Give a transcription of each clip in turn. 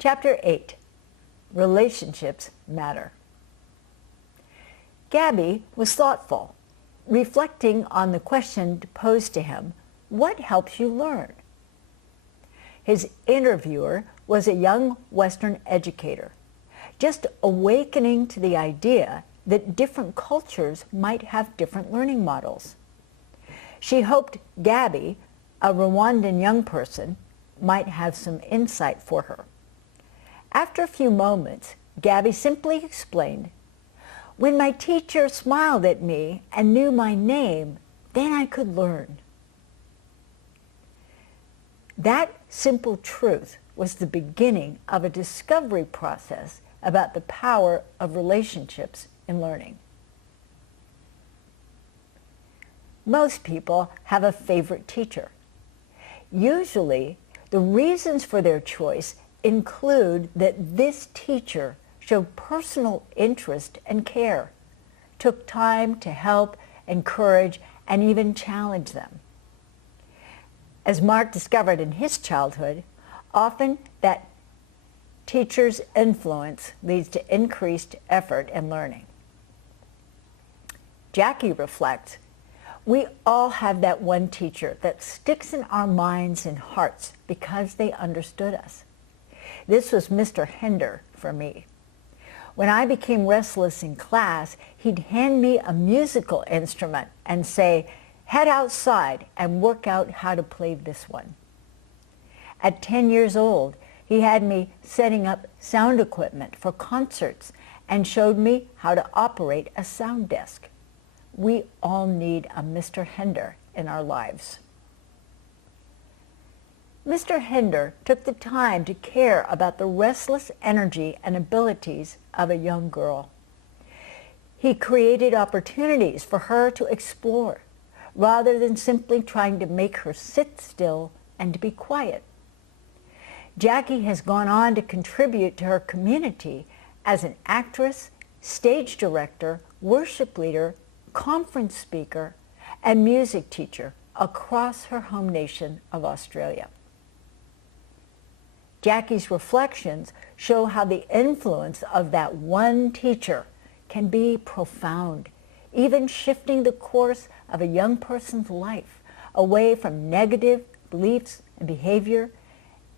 Chapter 8, Relationships Matter. Gabby was thoughtful, reflecting on the question posed to him, what helps you learn? His interviewer was a young Western educator, just awakening to the idea that different cultures might have different learning models. She hoped Gabby, a Rwandan young person, might have some insight for her. After a few moments, Gabby simply explained, "When my teacher smiled at me and knew my name, then I could learn." That simple truth was the beginning of a discovery process about the power of relationships in learning. Most people have a favorite teacher. Usually, the reasons for their choice include that this teacher showed personal interest and care, took time to help, encourage, and even challenge them. As Mark discovered in his childhood, often that teacher's influence leads to increased effort in learning. Jackie reflects, "We all have that one teacher that sticks in our minds and hearts because they understood us. This was Mr. Hender for me. When I became restless in class, he'd hand me a musical instrument and say, 'Head outside and work out how to play this one.' At 10 years old, he had me setting up sound equipment for concerts and showed me how to operate a sound desk. We all need a Mr. Hender in our lives." Mr. Hender took the time to care about the restless energy and abilities of a young girl. He created opportunities for her to explore, rather than simply trying to make her sit still and to be quiet. Jackie has gone on to contribute to her community as an actress, stage director, worship leader, conference speaker, and music teacher across her home nation of Australia. Jackie's reflections show how the influence of that one teacher can be profound, even shifting the course of a young person's life away from negative beliefs and behavior,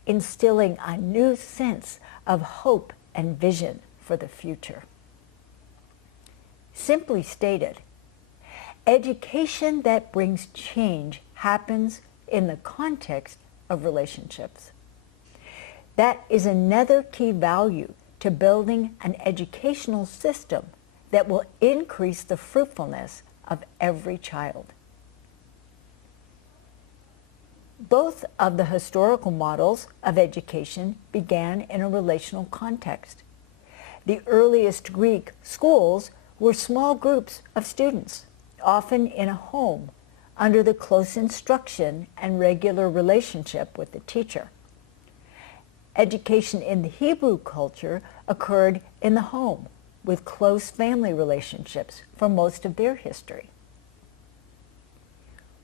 instilling a new sense of hope and vision for the future. Simply stated, education that brings change happens in the context of relationships. That is another key value to building an educational system that will increase the fruitfulness of every child. Both of the historical models of education began in a relational context. The earliest Greek schools were small groups of students, often in a home, under the close instruction and regular relationship with the teacher. Education in the Hebrew culture occurred in the home, with close family relationships for most of their history.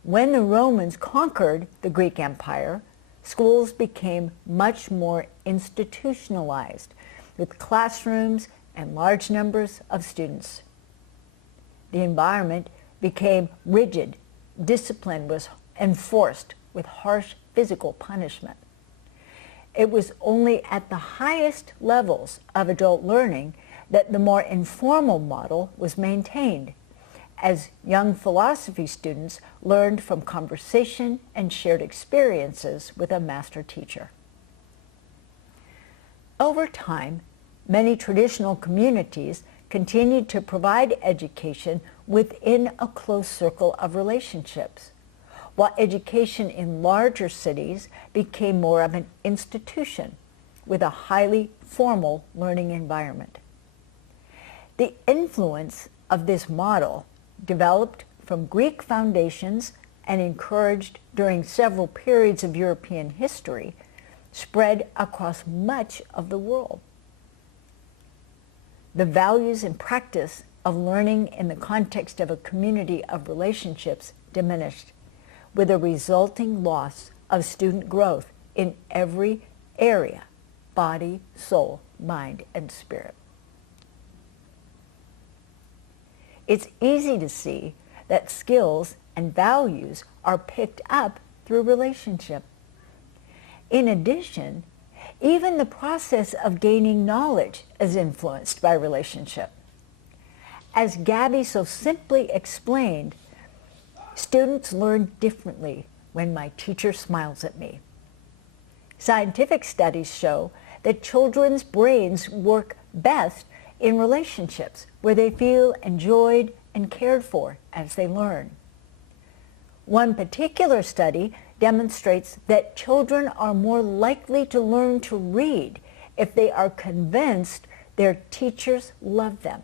When the Romans conquered the Greek Empire, schools became much more institutionalized, with classrooms and large numbers of students. The environment became rigid, discipline was enforced with harsh physical punishment. It was only at the highest levels of adult learning that the more informal model was maintained, as young philosophy students learned from conversation and shared experiences with a master teacher. Over time, many traditional communities continued to provide education within a close circle of relationships, while education in larger cities became more of an institution with a highly formal learning environment. The influence of this model, developed from Greek foundations and encouraged during several periods of European history, spread across much of the world. The values and practice of learning in the context of a community of relationships diminished, with a resulting loss of student growth in every area, body, soul, mind, and spirit. It's easy to see that skills and values are picked up through relationship. In addition, even the process of gaining knowledge is influenced by relationship. As Gabby so simply explained, students learn differently when my teacher smiles at me. Scientific studies show that children's brains work best in relationships where they feel enjoyed and cared for as they learn. One particular study demonstrates that children are more likely to learn to read if they are convinced their teachers love them.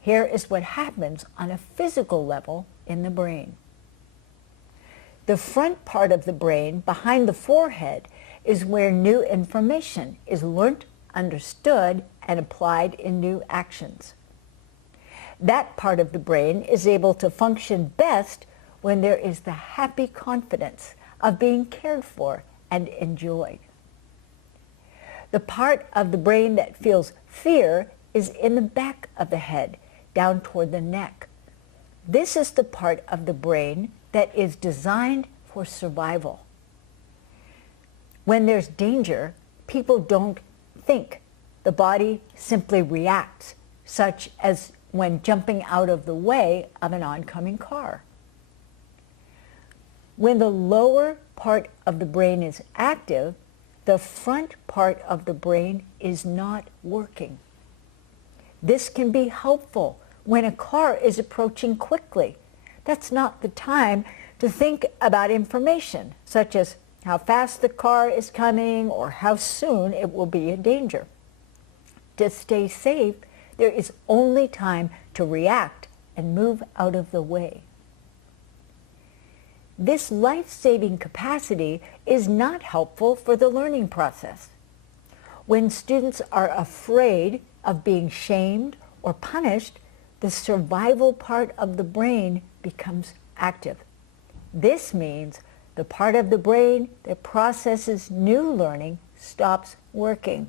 Here is what happens on a physical level in the brain. The front part of the brain, behind the forehead, is where new information is learnt, understood, and applied in new actions. That part of the brain is able to function best when there is the happy confidence of being cared for and enjoyed. The part of the brain that feels fear is in the back of the head, down toward the neck. This is the part of the brain that is designed for survival. When there's danger, people don't think. The body simply reacts, such as when jumping out of the way of an oncoming car. When the lower part of the brain is active, the front part of the brain is not working. This can be helpful when a car is approaching quickly. That's not the time to think about information, such as how fast the car is coming or how soon it will be in danger. To stay safe, there is only time to react and move out of the way. This life-saving capacity is not helpful for the learning process. When students are afraid of being shamed or punished, the survival part of the brain becomes active. This means the part of the brain that processes new learning stops working.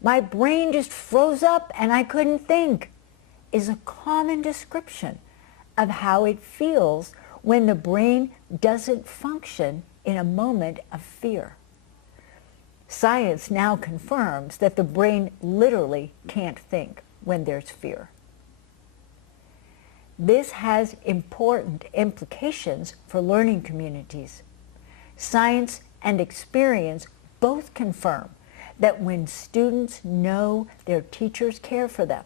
"My brain just froze up and I couldn't think," is a common description of how it feels when the brain doesn't function in a moment of fear. Science now confirms that the brain literally can't think when there's fear. This has important implications for learning communities. Science and experience both confirm that when students know their teachers care for them,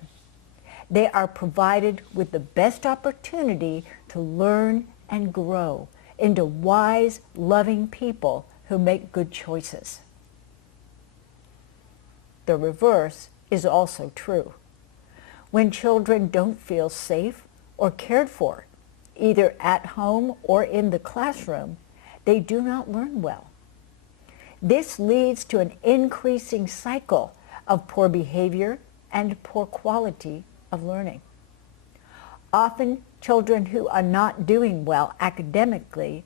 they are provided with the best opportunity to learn and grow into wise, loving people who make good choices. The reverse is also true. When children don't feel safe or cared for, either at home or in the classroom, they do not learn well. This leads to an increasing cycle of poor behavior and poor quality of learning. Often, children who are not doing well academically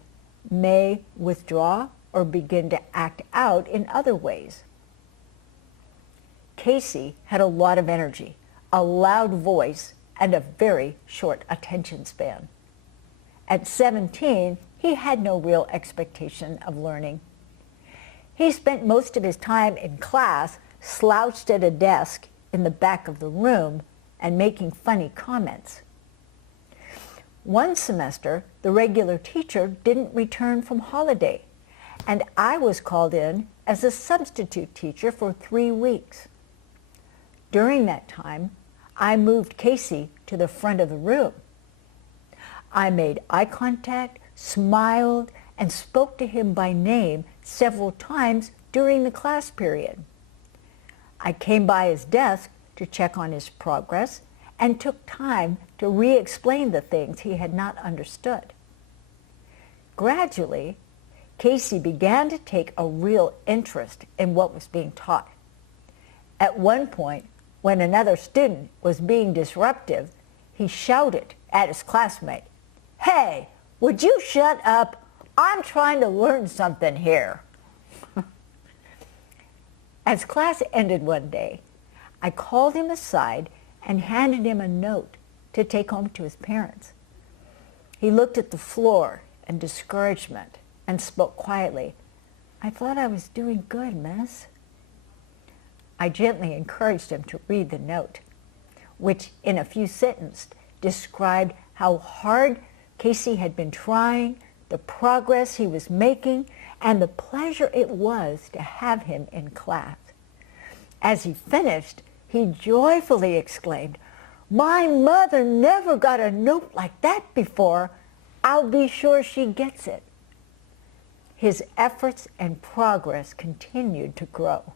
may withdraw or begin to act out in other ways. Casey had a lot of energy, a loud voice, and a very short attention span. At 17, he had no real expectation of learning. He spent most of his time in class slouched at a desk in the back of the room and making funny comments. One semester, the regular teacher didn't return from holiday, and I was called in as a substitute teacher for 3 weeks. During that time, I moved Casey to the front of the room. I made eye contact, smiled, and spoke to him by name several times during the class period. I came by his desk to check on his progress and took time to re-explain the things he had not understood. Gradually, Casey began to take a real interest in what was being taught. At one point, when another student was being disruptive, he shouted at his classmate, "Hey, would you shut up? I'm trying to learn something here." As class ended one day, I called him aside and handed him a note to take home to his parents. He looked at the floor in discouragement and spoke quietly. "I thought I was doing good, miss." I gently encouraged him to read the note, which in a few sentences described how hard Casey had been trying, the progress he was making, and the pleasure it was to have him in class. As he finished, he joyfully exclaimed, "My mother never got a note like that before. I'll be sure she gets it." His efforts and progress continued to grow.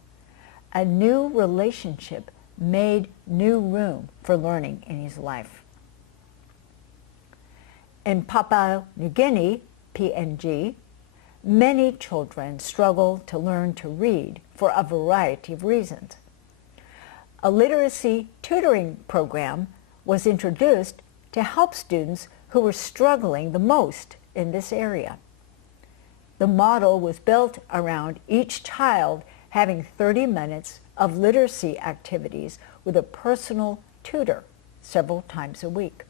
A new relationship made new room for learning in his life. In Papua New Guinea, PNG, many children struggle to learn to read for a variety of reasons. A literacy tutoring program was introduced to help students who were struggling the most in this area. The model was built around each child having 30 minutes of literacy activities with a personal tutor several times a week.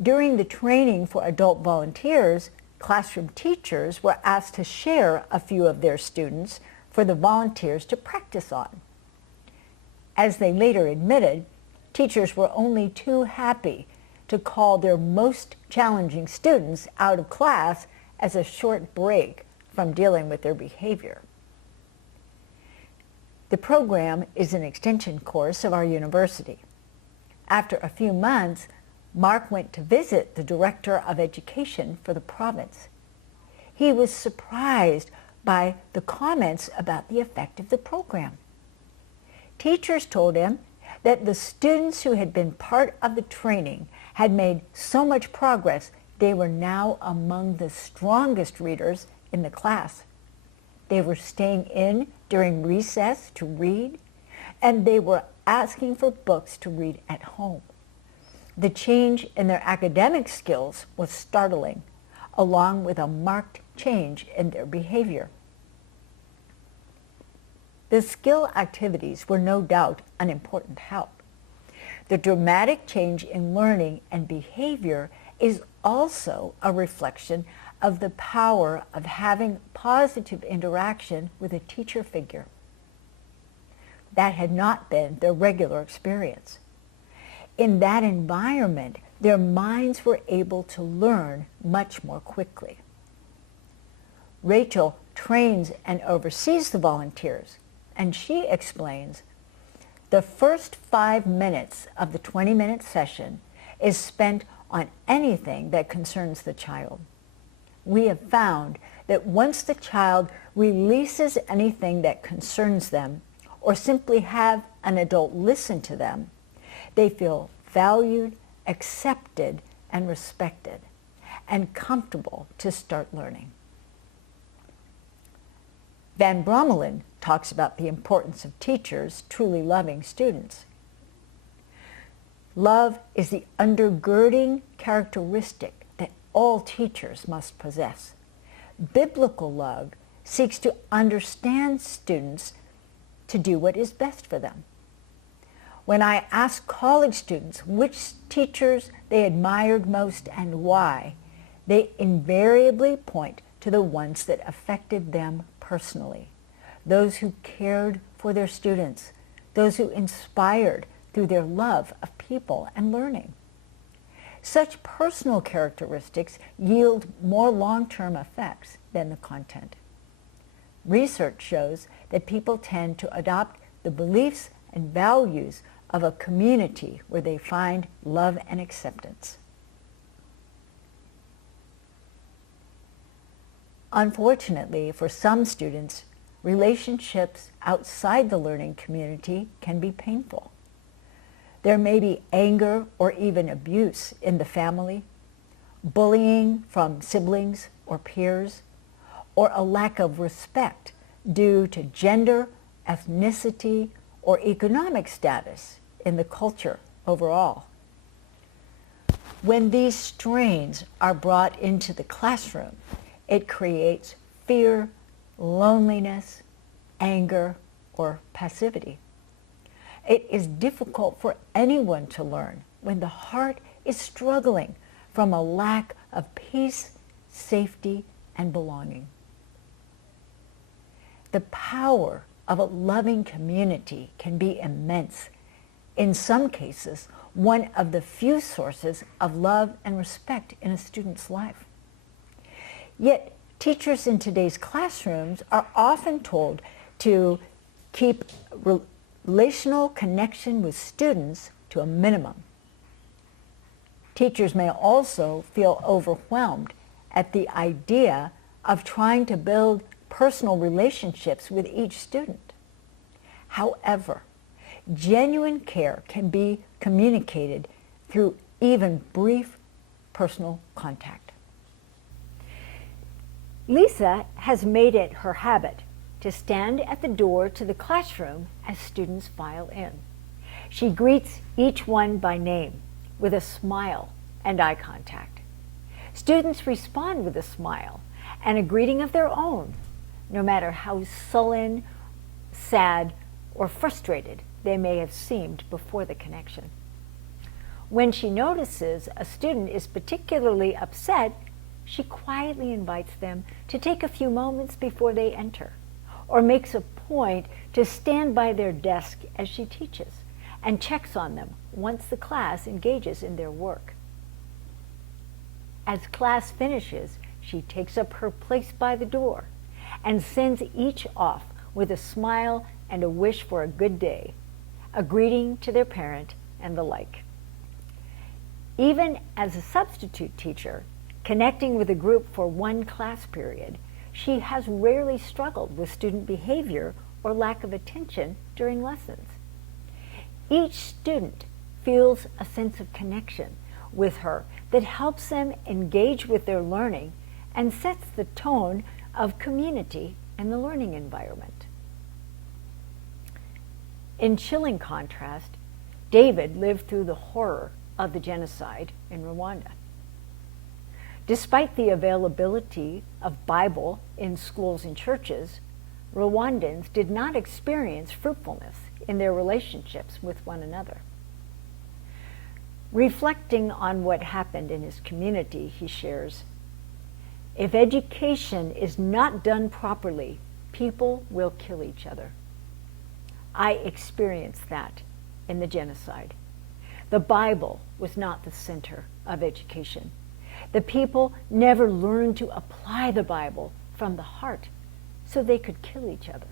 During the training for adult volunteers, classroom teachers were asked to share a few of their students for the volunteers to practice on. As they later admitted, teachers were only too happy to call their most challenging students out of class as a short break from dealing with their behavior. The program is an extension course of our university. After a few months, Mark went to visit the Director of Education for the province. He was surprised by the comments about the effect of the program. Teachers told him that the students who had been part of the training had made so much progress they were now among the strongest readers in the class. They were staying in during recess to read, and they were asking for books to read at home. The change in their academic skills was startling, along with a marked change in their behavior. The skill activities were no doubt an important help. The dramatic change in learning and behavior is also a reflection of the power of having positive interaction with a teacher figure. That had not been their regular experience. In that environment, their minds were able to learn much more quickly. Rachel trains and oversees the volunteers, and she explains, the first 5 minutes of the 20-minute session is spent on anything that concerns the child. We have found that once the child releases anything that concerns them, or simply have an adult listen to them, they feel valued, accepted, and respected, and comfortable to start learning. Van Brommelen talks about the importance of teachers truly loving students. Love is the undergirding characteristic that all teachers must possess. Biblical love seeks to understand students to do what is best for them. When I ask college students which teachers they admired most and why, they invariably point to the ones that affected them personally, those who cared for their students, those who inspired through their love of people and learning. Such personal characteristics yield more long-term effects than the content. Research shows that people tend to adopt the beliefs and values of a community where they find love and acceptance. Unfortunately, for some students, relationships outside the learning community can be painful. There may be anger or even abuse in the family, bullying from siblings or peers, or a lack of respect due to gender, ethnicity, or economic status in the culture overall. When these strains are brought into the classroom, it creates fear, loneliness, anger, or passivity. It is difficult for anyone to learn when the heart is struggling from a lack of peace, safety, and belonging. The power of a loving community can be immense. In some cases, one of the few sources of love and respect in a student's life. Yet, teachers in today's classrooms are often told to keep relational connection with students to a minimum. Teachers may also feel overwhelmed at the idea of trying to build personal relationships with each student. However, genuine care can be communicated through even brief personal contact. Lisa has made it her habit to stand at the door to the classroom as students file in. She greets each one by name with a smile and eye contact. Students respond with a smile and a greeting of their own, no matter how sullen, sad, or frustrated they may have seemed before the connection. When she notices a student is particularly upset, she quietly invites them to take a few moments before they enter, or makes a point to stand by their desk as she teaches and checks on them once the class engages in their work. As class finishes, she takes up her place by the door and sends each off with a smile and a wish for a good day, a greeting to their parent, and the like. Even as a substitute teacher, connecting with a group for one class period, she has rarely struggled with student behavior or lack of attention during lessons. Each student feels a sense of connection with her that helps them engage with their learning and sets the tone of community in the learning environment. In chilling contrast, David lived through the horror of the genocide in Rwanda. Despite the availability of Bible in schools and churches, Rwandans did not experience fruitfulness in their relationships with one another. Reflecting on what happened in his community, he shares, "If education is not done properly, people will kill each other. I experienced that in the genocide. The Bible was not the center of education. The people never learned to apply the Bible from the heart, so they could kill each other."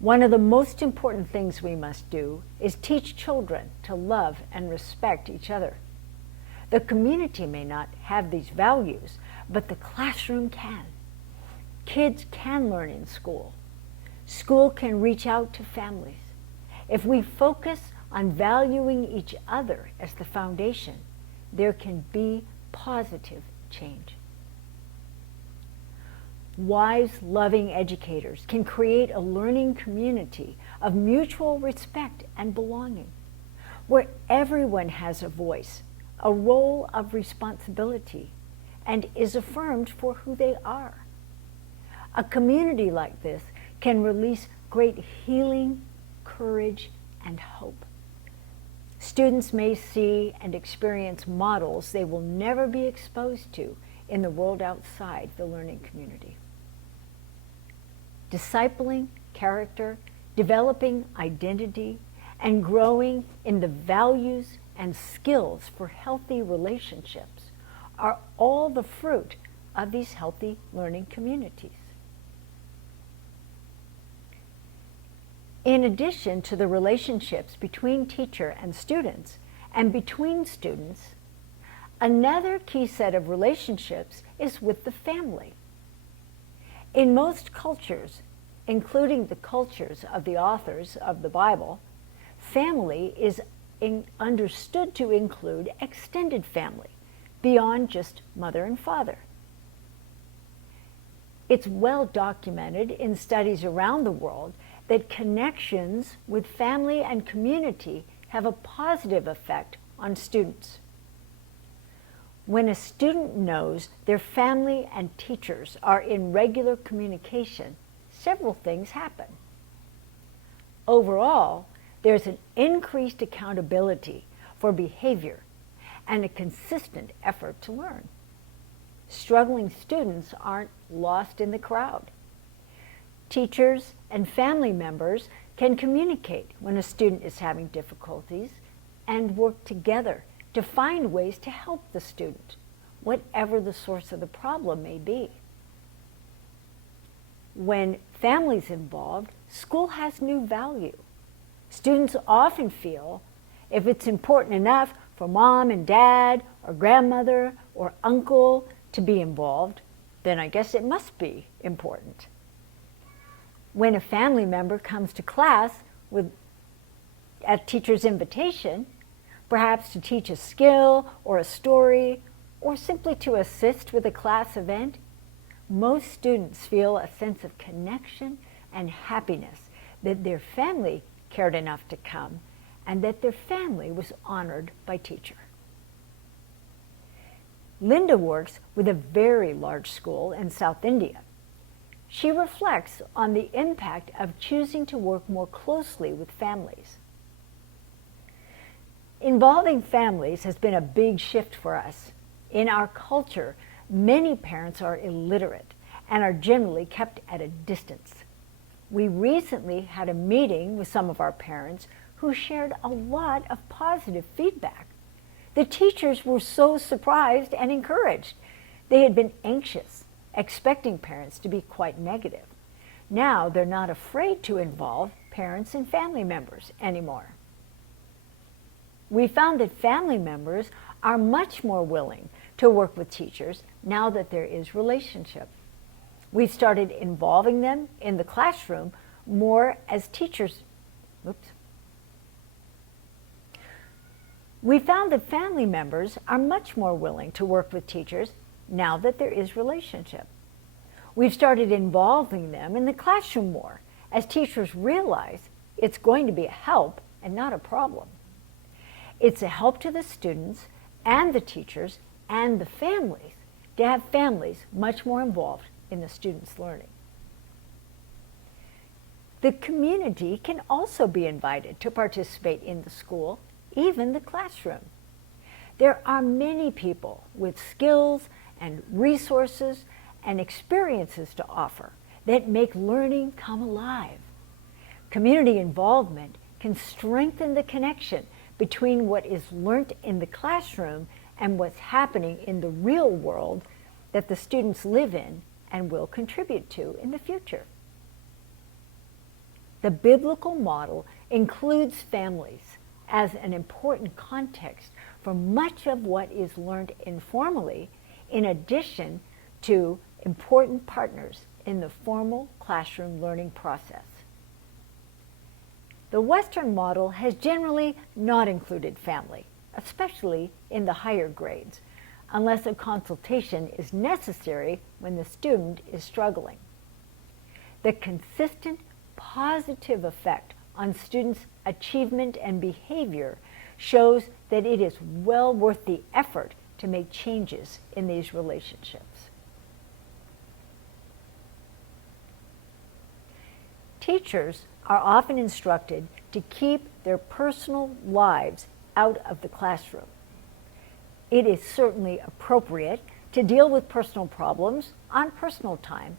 One of the most important things we must do is teach children to love and respect each other. The community may not have these values, but the classroom can. Kids can learn in school. School can reach out to families. If we focus on valuing each other as the foundation, there can be positive change. Wise, loving educators can create a learning community of mutual respect and belonging, where everyone has a voice, a role of responsibility, and is affirmed for who they are. A community like this can release great healing, courage, and hope. Students may see and experience models they will never be exposed to in the world outside the learning community. Discipling character, developing identity, and growing in the values and skills for healthy relationships are all the fruit of these healthy learning communities. In addition to the relationships between teacher and students and between students, another key set of relationships is with the family. In most cultures, including the cultures of the authors of the Bible, family is understood to include extended family beyond just mother and father. It's well documented in studies around the world that connections with family and community have a positive effect on students. When a student knows their family and teachers are in regular communication, several things happen. Overall, there's an increased accountability for behavior and a consistent effort to learn. Struggling students aren't lost in the crowd. Teachers and family members can communicate when a student is having difficulties and work together to find ways to help the student, whatever the source of the problem may be. When families involved, school has new value. Students often feel if it's important enough for mom and dad or grandmother or uncle to be involved, then I guess it must be important. When a family member comes to class at teacher's invitation, perhaps to teach a skill or a story, or simply to assist with a class event, most students feel a sense of connection and happiness that their family cared enough to come and that their family was honored by teacher. Linda works with a very large school in South India. She reflects on the impact of choosing to work more closely with families. Involving families has been a big shift for us. In our culture, many parents are illiterate and are generally kept at a distance. We recently had a meeting with some of our parents who shared a lot of positive feedback. The teachers were so surprised and encouraged. They had been anxious, expecting parents to be quite negative. Now they're not afraid to involve parents and family members anymore. We found that family members are much more willing to work with teachers now that there is relationship. We've started involving them in the classroom more as teachers. We found that family members are much more willing to work with teachers now that there is relationship. We've started involving them in the classroom more as teachers realize it's going to be a help and not a problem. It's a help to the students and the teachers and the families to have families much more involved in the students' learning. The community can also be invited to participate in the school, even the classroom. There are many people with skills and resources and experiences to offer that make learning come alive. Community involvement can strengthen the connection between what is learnt in the classroom and what's happening in the real world that the students live in and will contribute to in the future. The biblical model includes families as an important context for much of what is learned informally, in addition to important partners in the formal classroom learning process. The Western model has generally not included family, especially in the higher grades, unless a consultation is necessary when the student is struggling. The consistent positive effect on students' achievement and behavior shows that it is well worth the effort to make changes in these relationships. Teachers are often instructed to keep their personal lives out of the classroom. It is certainly appropriate to deal with personal problems on personal time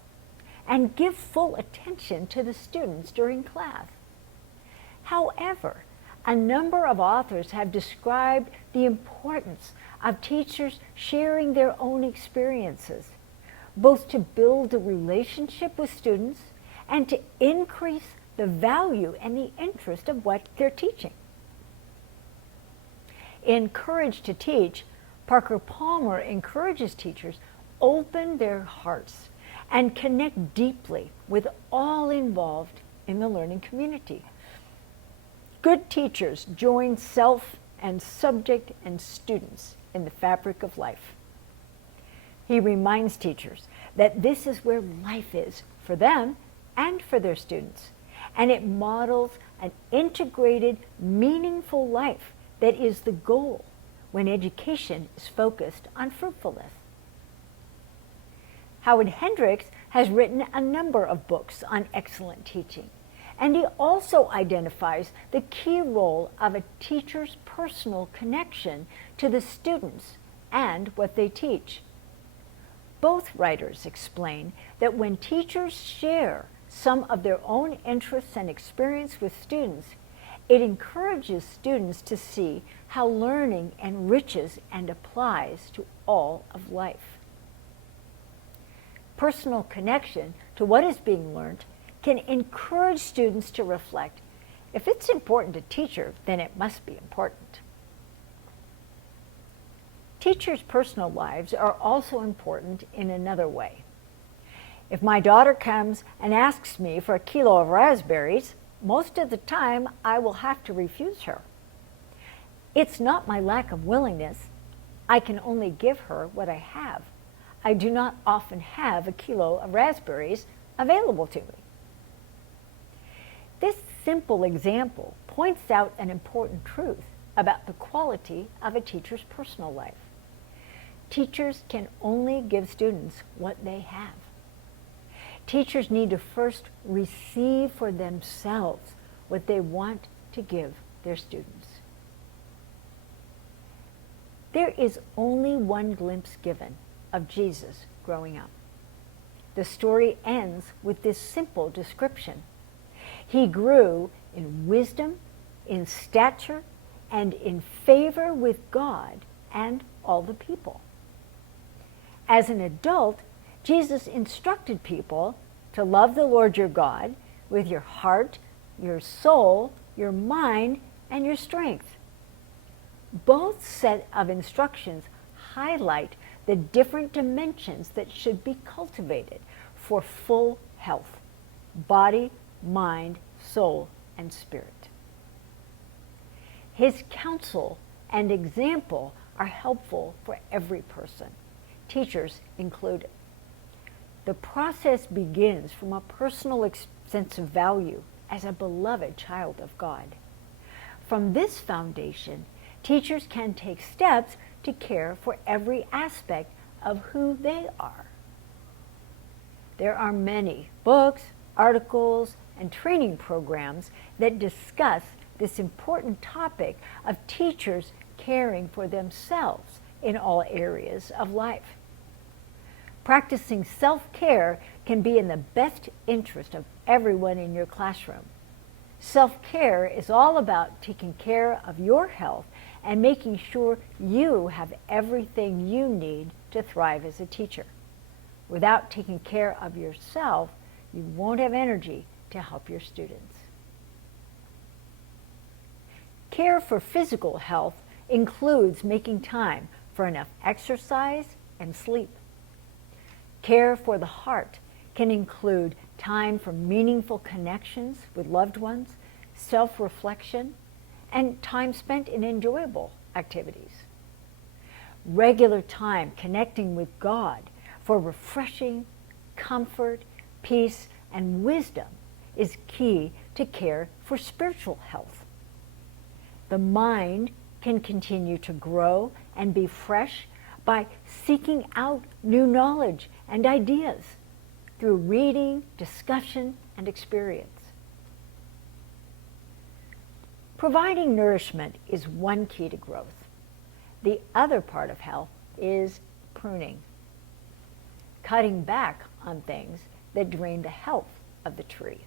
and give full attention to the students during class. However, a number of authors have described the importance of teachers sharing their own experiences, both to build a relationship with students and to increase the value and the interest of what they're teaching. In Courage to Teach, Parker Palmer encourages teachers open their hearts and connect deeply with all involved in the learning community. Good teachers join self and subject and students in the fabric of life. He reminds teachers that this is where life is for them and for their students, and it models an integrated, meaningful life that is the goal, when education is focused on fruitfulness. Howard Hendricks has written a number of books on excellent teaching, and he also identifies the key role of a teacher's personal connection to the students and what they teach. Both writers explain that when teachers share some of their own interests and experience with students, it encourages students to see how learning enriches and applies to all of life. Personal connection to what is being learned can encourage students to reflect, if it's important to teacher, then it must be important. Teachers' personal lives are also important in another way. If my daughter comes and asks me for a kilo of raspberries, most of the time I will have to refuse her. It's not my lack of willingness. I can only give her what I have. I do not often have a kilo of raspberries available to me. This simple example points out an important truth about the quality of a teacher's personal life. Teachers can only give students what they have. Teachers need to first receive for themselves what they want to give their students. There is only one glimpse given of Jesus growing up. The story ends with this simple description. He grew in wisdom, in stature, and in favor with God and all the people. As an adult, Jesus instructed people to love the Lord your God with your heart, your soul, your mind, and your strength. Both set of instructions highlight the different dimensions that should be cultivated for full health: body, mind, soul, and spirit. His counsel and example are helpful for every person, teachers included. The process begins from a personal sense of value as a beloved child of God. From this foundation, teachers can take steps to care for every aspect of who they are. There are many books, articles, and training programs that discuss this important topic of teachers caring for themselves in all areas of life. Practicing self-care can be in the best interest of everyone in your classroom. Self-care is all about taking care of your health and making sure you have everything you need to thrive as a teacher. Without taking care of yourself, you won't have energy to help your students. Care for physical health includes making time for enough exercise and sleep. Care for the heart can include time for meaningful connections with loved ones, self-reflection, and time spent in enjoyable activities. Regular time connecting with God for refreshing, comfort, peace, and wisdom is key to care for spiritual health. The mind can continue to grow and be fresh by seeking out new knowledge and ideas through reading, discussion, and experience. Providing nourishment is one key to growth. The other part of health is pruning, cutting back on things that drain the health of the tree.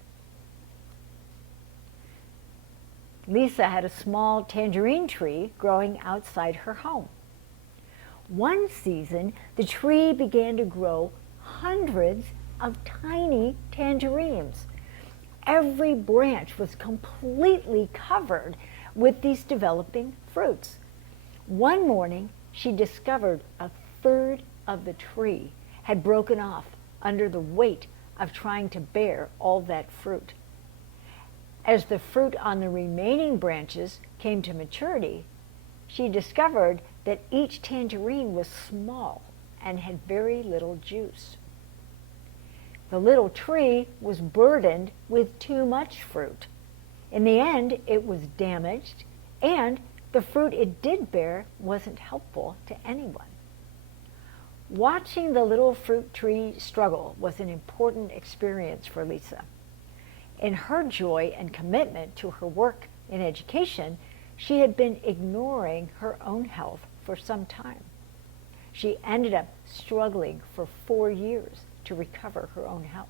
Lisa had a small tangerine tree growing outside her home. One season, the tree began to grow hundreds of tiny tangerines. Every branch was completely covered with these developing fruits. One morning, she discovered a third of the tree had broken off under the weight of trying to bear all that fruit. As the fruit on the remaining branches came to maturity, she discovered that each tangerine was small and had very little juice. The little tree was burdened with too much fruit. In the end, it was damaged and the fruit it did bear wasn't helpful to anyone. Watching the little fruit tree struggle was an important experience for Lisa. In her joy and commitment to her work in education, she had been ignoring her own health for some time. She ended up struggling for 4 years to recover her own health.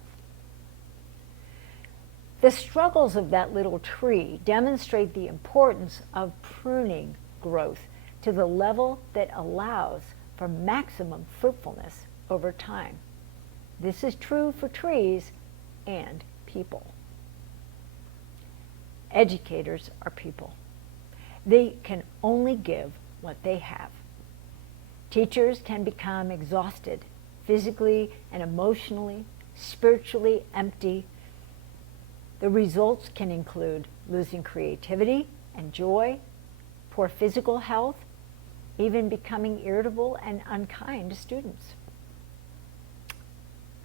The struggles of that little tree demonstrate the importance of pruning growth to the level that allows for maximum fruitfulness over time. This is true for trees and people. Educators are people. They can only give what they have. Teachers can become exhausted, physically and emotionally, spiritually empty. The results can include losing creativity and joy, poor physical health, even becoming irritable and unkind to students.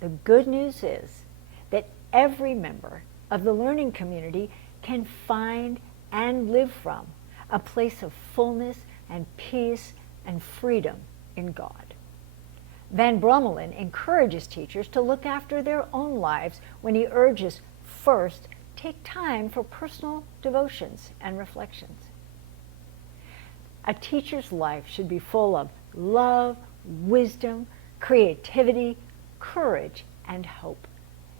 The good news is that every member of the learning community can find and live from a place of fullness and peace and freedom in God. Van Brummelen encourages teachers to look after their own lives when he urges, first, take time for personal devotions and reflections. A teacher's life should be full of love, wisdom, creativity, courage, and hope,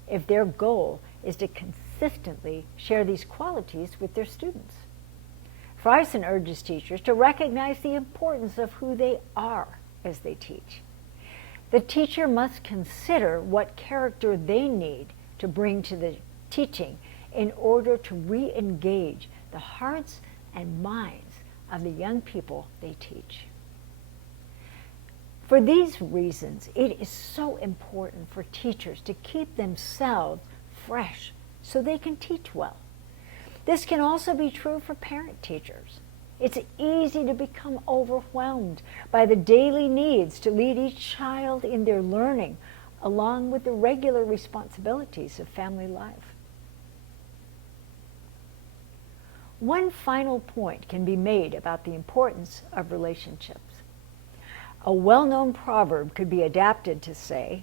if their goal is to consistently share these qualities with their students. Friesen urges teachers to recognize the importance of who they are as they teach. The teacher must consider what character they need to bring to the teaching in order to re-engage the hearts and minds of the young people they teach. For these reasons, it is so important for teachers to keep themselves fresh so they can teach well. This can also be true for parent teachers. It's easy to become overwhelmed by the daily needs to lead each child in their learning, along with the regular responsibilities of family life. One final point can be made about the importance of relationships. A well-known proverb could be adapted to say,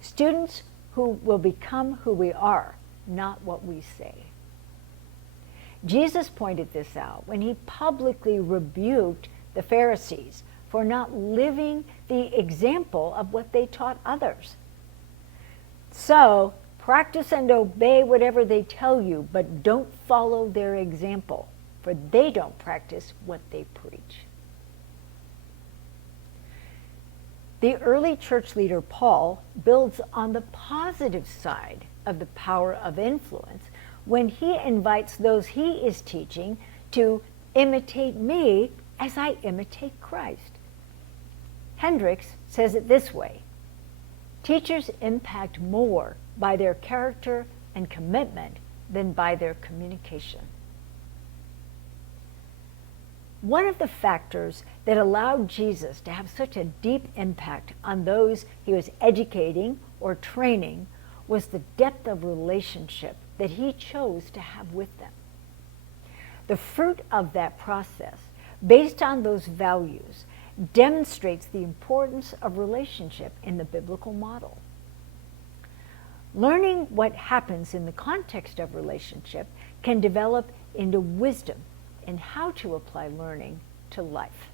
students who will become who we are, not what we say. Jesus pointed this out when he publicly rebuked the Pharisees for not living the example of what they taught others. So, practice and obey whatever they tell you, but don't follow their example, for they don't practice what they preach. The early church leader Paul builds on the positive side of the power of influence when he invites those he is teaching to imitate me as I imitate Christ. Hendricks says it this way: teachers impact more by their character and commitment than by their communication. One of the factors that allowed Jesus to have such a deep impact on those he was educating or training was the depth of relationship that he chose to have with them. The fruit of that process, based on those values, demonstrates the importance of relationship in the biblical model. Learning what happens in the context of relationship can develop into wisdom in how to apply learning to life.